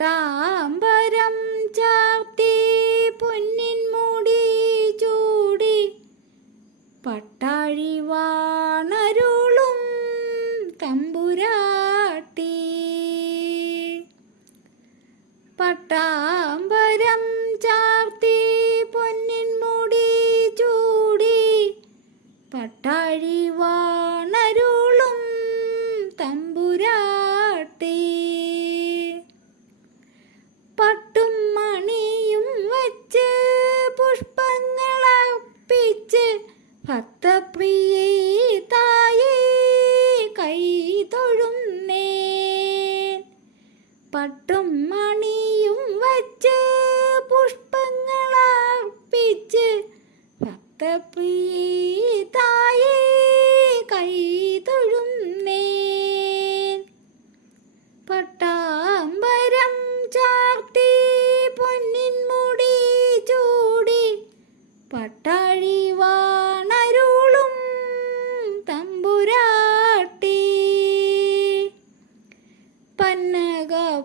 പട്ടാമ്പരം ചാർത്തി പൊന്നിൻ മുടി ചൂടി പട്ടാഴി വാണരുളും തമ്പുരാട്ടി. പട്ടാമ്പരം ചാർത്തി പൊന്നിൻ മുടി ചൂടി പട്ടാഴി വാണരുളും തമ്പുരാട്ടി. പട്ടും മണിയും വച്ച് പുഷ്പങ്ങളർപ്പിച്ച് ഭക്തപ്രിയേ തായേ കൈ തൊഴുന്നേൻ. പട്ടും മണിയും വച്ച് പുഷ്പങ്ങളർപ്പിച്ച് ഭക്തപ്രിയേ തായേ കൈ തൊഴുന്നേൻ. പട്ടാമ്പരം ചാർത്തി പൊന്നിൻ മുടി ചൂടി പട്ടാഴി വാണരുളും തമ്പുരാട്ടി. പന്നകഭൂഷണന്റെ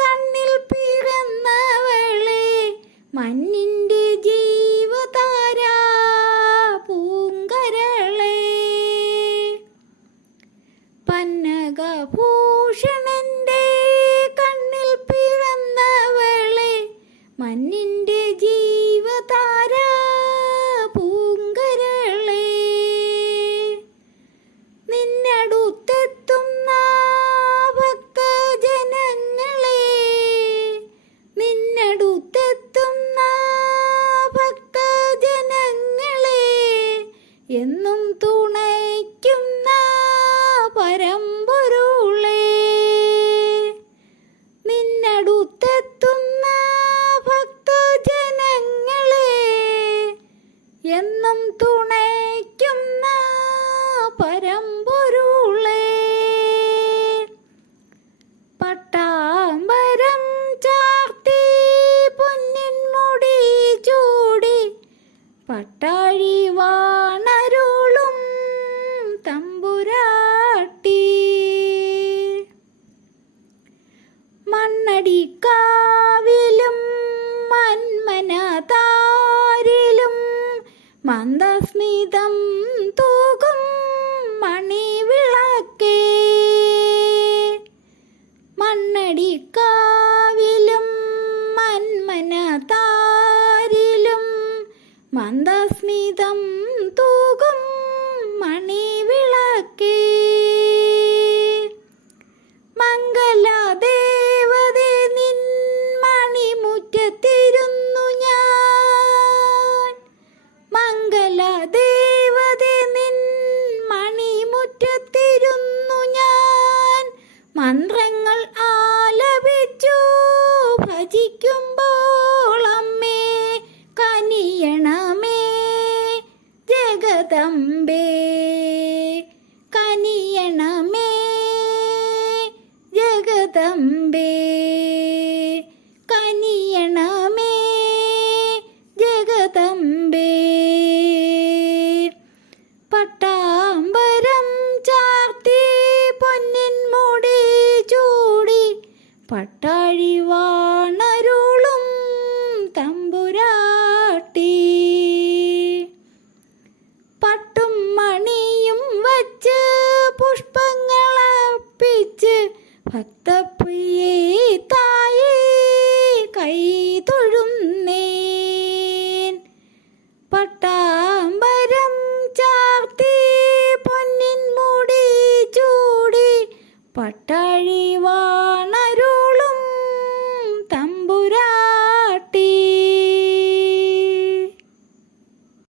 കണ്ണിൽ പിറന്നവളെ മഞ്ഞിന്റെ ജീവതാര പൂങ്കരളെ. പന്നകഭൂഷണന്റെ കണ്ണിൽ പിറന്നവളെ മഞ്ഞിന്റെ ജീവതാര പൂങ്കരളെ. നിന്നടുത്തെത്തുന്ന ഭക്തജനങ്ങളെ നിന്നടുത്തെത്തുന്ന ഭക്തജനങ്ങളെ എന്നും തുണയ്ക്കുന്ന പരമ്പൊരുളേ. നിന്നടുത്തെത്തുന്ന ഭക്തജനങ്ങളെ എന്നും തുണയ്ക്കുന്ന പരമ്പൊരുളേ. പട്ടാമ്പരം ചാർത്തി പൊന്നിൻ മുടി ചൂടി പട്ടാഴി വാണരുളും തമ്പുരാട്ടി. മണ്ണടിക്കാവിലും മന്മനതാരിലും മന്ദസ്മിതം തൂകും മണിവിളക്കേ. മണ്ണടിക്കാവിലും മന്മനതാരിലും മന്ദസ്മിതം തൂകും മണിവിളക്കേ. മംഗലദേവതേ നിൻ മണിമുറ്റത്തിരുന്നു ഞാൻ. മംഗലദേവതേ നിൻ മണിമുറ്റത്തിരുന്നു ഞാൻ. മന്ത്രങ്ങൾ ആലപിച്ചു ഭജിക്കുമ്പോൾ അമ്മേ കനിയണമേ ജഗദംബേ. കനിയണമേ ജഗദംബേ. കനിയണമേ ജഗദംബേ. പട്ടാമ്പരം ചാർത്തി പൊന്നിൻ മുടി ചൂടി പട്ടാഴി വാണരുളും തമ്പുരാട്ടി. പട്ടും മണിയും വച്ച് പുഷ്പങ്ങളർപ്പിച്ച് ഭക്തപ്രിയേ തായേ കൈ തൊഴുന്നേൻ. പട്ടാമ്പരം ചാർത്തി പൊന്നിൻ മുടി ചൂടി പട്ടാ